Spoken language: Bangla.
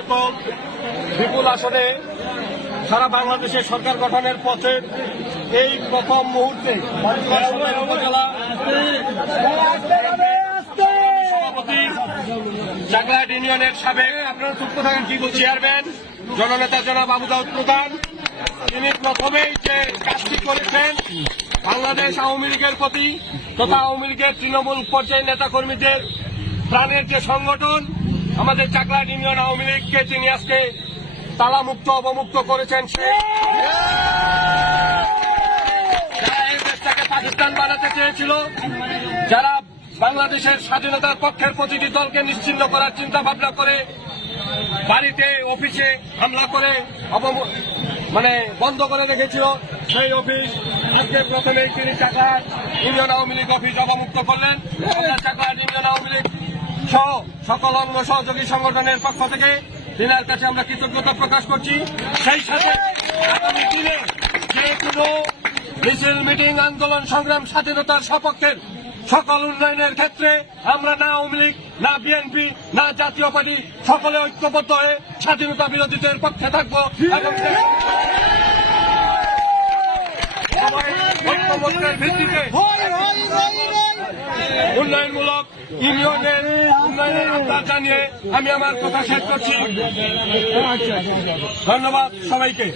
এবং বিপুল আসনে সারা বাংলাদেশের সরকার গঠনের পথে এই প্রথম মুহূর্তে উপজেলা সভাপতি চাকলাহাট ইউনিয়নের সাবেক আপনারা চুপ থাকেন কি চেয়ারম্যান জননেতা জনাব আবু দাউদ প্রধান, তিনি প্রথমেই যে কাজটি করেছেন বাংলাদেশ আওয়ামী লীগের প্রতি তথা আওয়ামী লীগের তৃণমূল পর্যায়ের নেতাকর্মীদের প্রাণের যে সংগঠন আমাদের চাকলাহাট ইউনিয়ন আওয়ামী লীগকে তিনি আজকে তালামুক্ত অবমুক্ত করেছেন। যারা এই দেশটাকে পাকিস্তান বানাতে চেয়েছিল, যারা বাংলাদেশের স্বাধীনতার পক্ষের প্রতিটি দলকে নিশ্চিহ্ন করার চিন্তা ভাবনা করে বাড়িতে অফিসে হামলা করে বন্ধ করে রেখেছিল, সেই অফিস আজকে প্রথমেই তিনি চাকলাহাট ইউনিয়ন আওয়ামী লীগ অফিস অবমুক্ত করলেন। চাকলাহাট ইউনিয়ন আওয়ামী লীগ সহ সকল অঙ্গ সহযোগী সংগঠনের পক্ষ থেকে তিনার কাছে আমরা কৃতজ্ঞতা প্রকাশ করছি। সেই সাথে আগামী দিনে যে কোনো মিছিল মিটিং আন্দোলন সংগ্রাম স্বাধীনতার সপক্ষের সকল উন্নয়নের ক্ষেত্রে আমরা না আওয়ামী লীগ না বিএনপি না জাতীয় পার্টি সকলে ঐক্যবদ্ধ হয়ে স্বাধীনতা বিরোধীদের পক্ষে থাকবো এবং ঐক্যবদ্ধের ভিত্তিতে উন্নয়নমূলক ইউনিয়নের উন্নয়নের আহ্বান জানিয়ে আমি আমার কথা শেষ করছি। ধন্যবাদ সবাইকে।